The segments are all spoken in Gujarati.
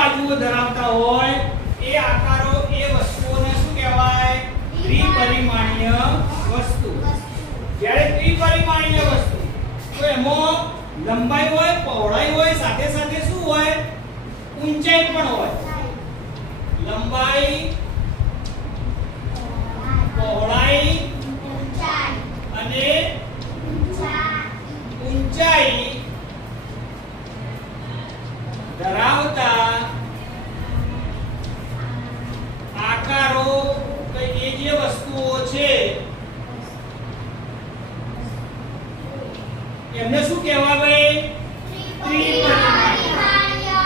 બાજુઓ ધરાવતા હોય એ આકારો એ વસ્તુઓને શું કહેવાય? ત્રિપરિમાણીય વસ્તુ. જ્યારે ત્રિપરિમાણીય વસ્તુ તો એમાં લંબાઈ હોય, પહોળાઈ હોય, સાથે સાથે શું હોય? ઊંચાઈ પણ હોય. લંબાઈ, પહોળાઈ અને ઊંચાઈ ધરાવતા આકારો કે એ જે વસ્તુઓ છે એમને શું કહેવાય ભાઈ? ત્રિપરિમાણીય.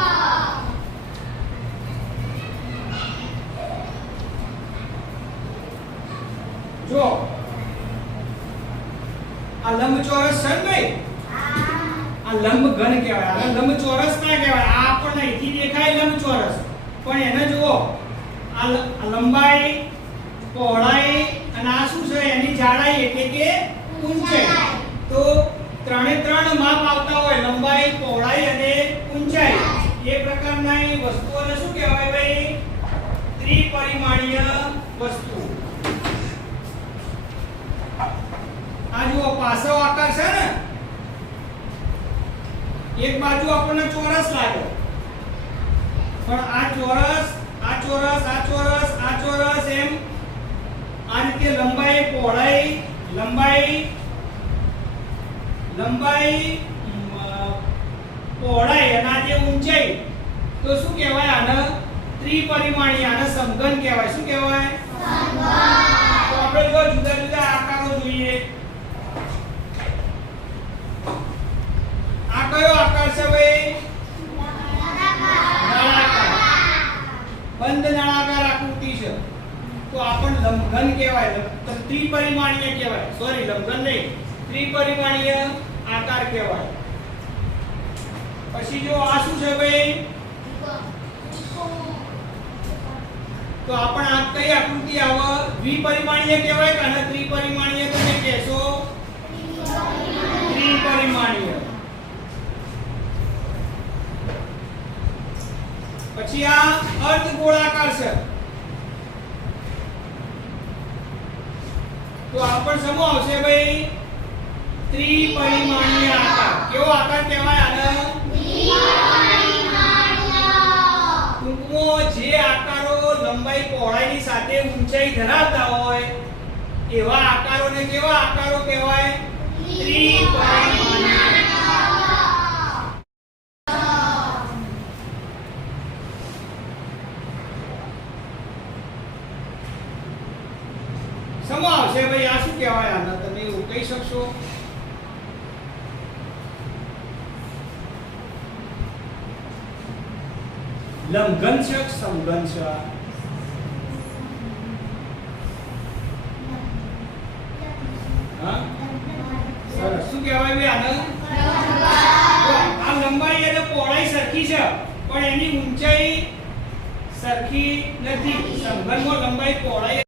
જો આ લંબચોરસ છે ને ભાઈ, આ લંબઘન કહેવાય. આ લંબચોરસ ના કહેવાય. આ આપણને અહીંથી દેખાય લંબચોરસ, પણ એને જુઓ આ લંબાઈ, પહોળાઈ અને આ શું છે? એની જાડાઈ એટલે કે ઊંચાઈ. તો ત્રણે ત્રણ માપ આવતા હોય, લંબાઈ, પહોળાઈ અને ઊંચાઈ. એ પ્રકારના વસ્તુઓને શું કહેવાય ભાઈ? ત્રિપરિમાણીય વસ્તુ. આ જુઓ પાસો આકાર છે ને, એક બાજુ આપણને ચોરસ લાગે, પણ આ ચોરસ, આ ચોરસ, આ ચોરસ, આ ચોરસ, એમ આ રીતે લંબાઈ, પહોળાઈ, લંબાઈ, પહોળાઈ અને આ જે ઊંચાઈ, તો શું કહેવાય? આને ત્રિપરિમાણીય, આને સમઘન કહેવાય. શું કહેવાય? સમઘન. તો આપણે જો જુદા જુદા આકારો જોઈએ. આ કયો આકાર છે ભાઈ? નળાકાર. બંધ નળાકાર આકૃતિ છે, તો આ પણ લંબઘન કહેવાય. તો ત્રિપરિમાણીય કહેવાય. સોરી, લંબઘન નહીં, ત્રિપરિમાણીય આકાર કહેવાય. પછી જો આ શું છે ભાઈ? તો આપણે આ કઈ આકૃતિ આવે? દ્વિપરિમાણીય કહેવાય કે આને ત્રિપરિમાણીય તમે કહેશો? ત્રિપરિમાણીય. પછી આ અર્ધગોળાકાર છે, તો આ પણ સમો આવશે ભાઈ? ત્રિપરિમાણીય આકાર. કેવો આકાર કહેવાય આને? ટૂંકમાં જે આકારો લંબાઈ, પહોળાઈની સાથે ઊંચાઈ ધરાવતા હોય એવા આકારોને કેવા આકારો કહેવાય? ત્રિપરિમાણીય. સમો આવશે ભાઈ? આ શું કહેવાય આને? તમે એવું કહી શકશો? લંબઘન છે, સમઘન છે? હા, સરસ. શું કહેવાય ભાઈ આને? આ લંબાઈ અને પહોળાઈ સરખી છે, પણ એની ઊંચાઈ સરખી નથી. સમઘનમાં લંબાઈ, પહોળાઈ